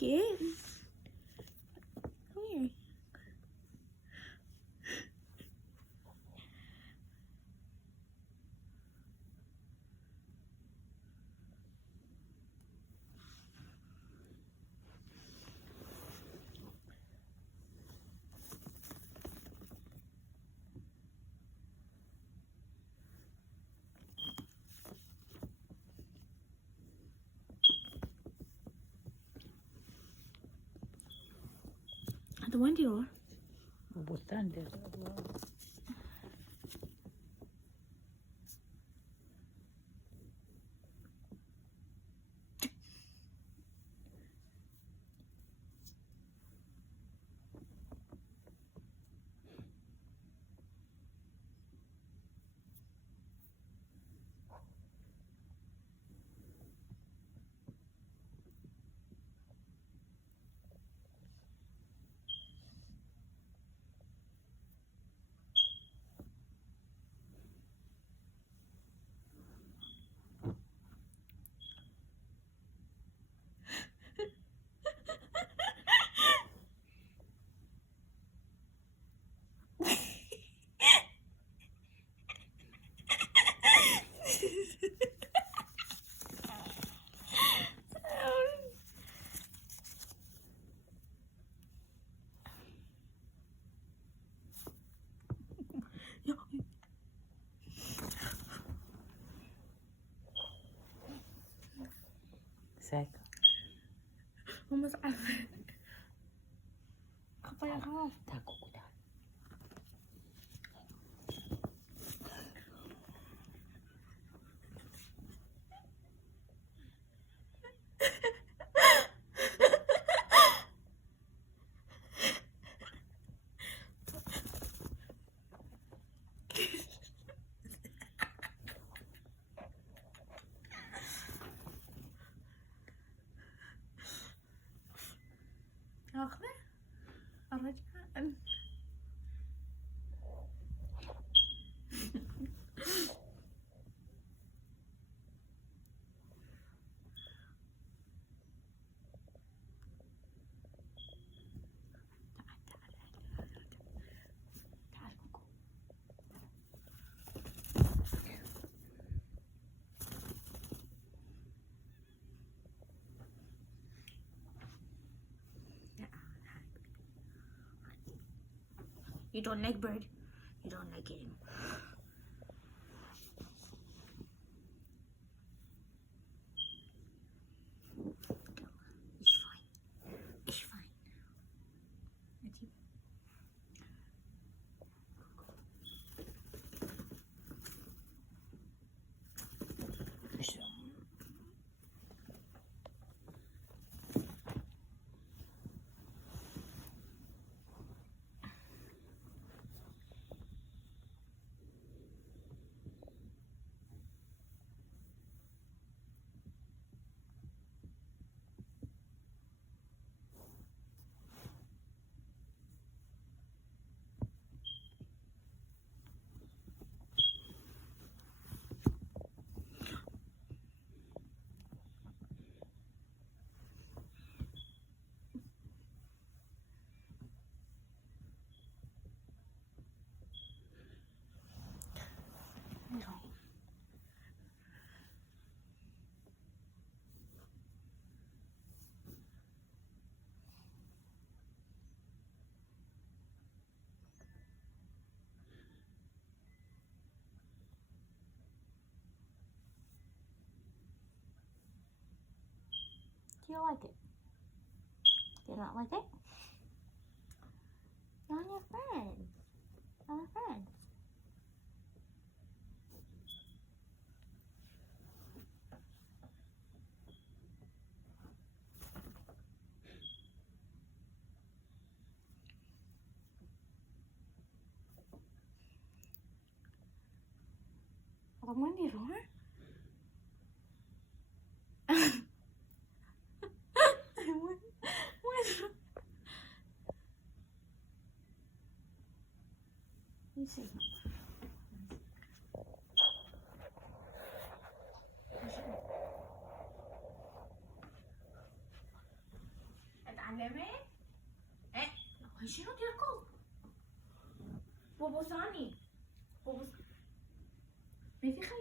scared. Come here. Hade var inte då? Bostande. Ja. Säker. Hon måste aldrig. Kappa jag av. Tack och goddag. أخذه الرجال. تعال كوكو. You don't like bird? You don't like him. It's fine. It's fine. That's it. Så. Do you like it? Do you not like it? You're your friend. I'm a friend. When did roar? You see. معلمة؟ إيه شنو تركض؟ بابا ثاني بابا ما في خيال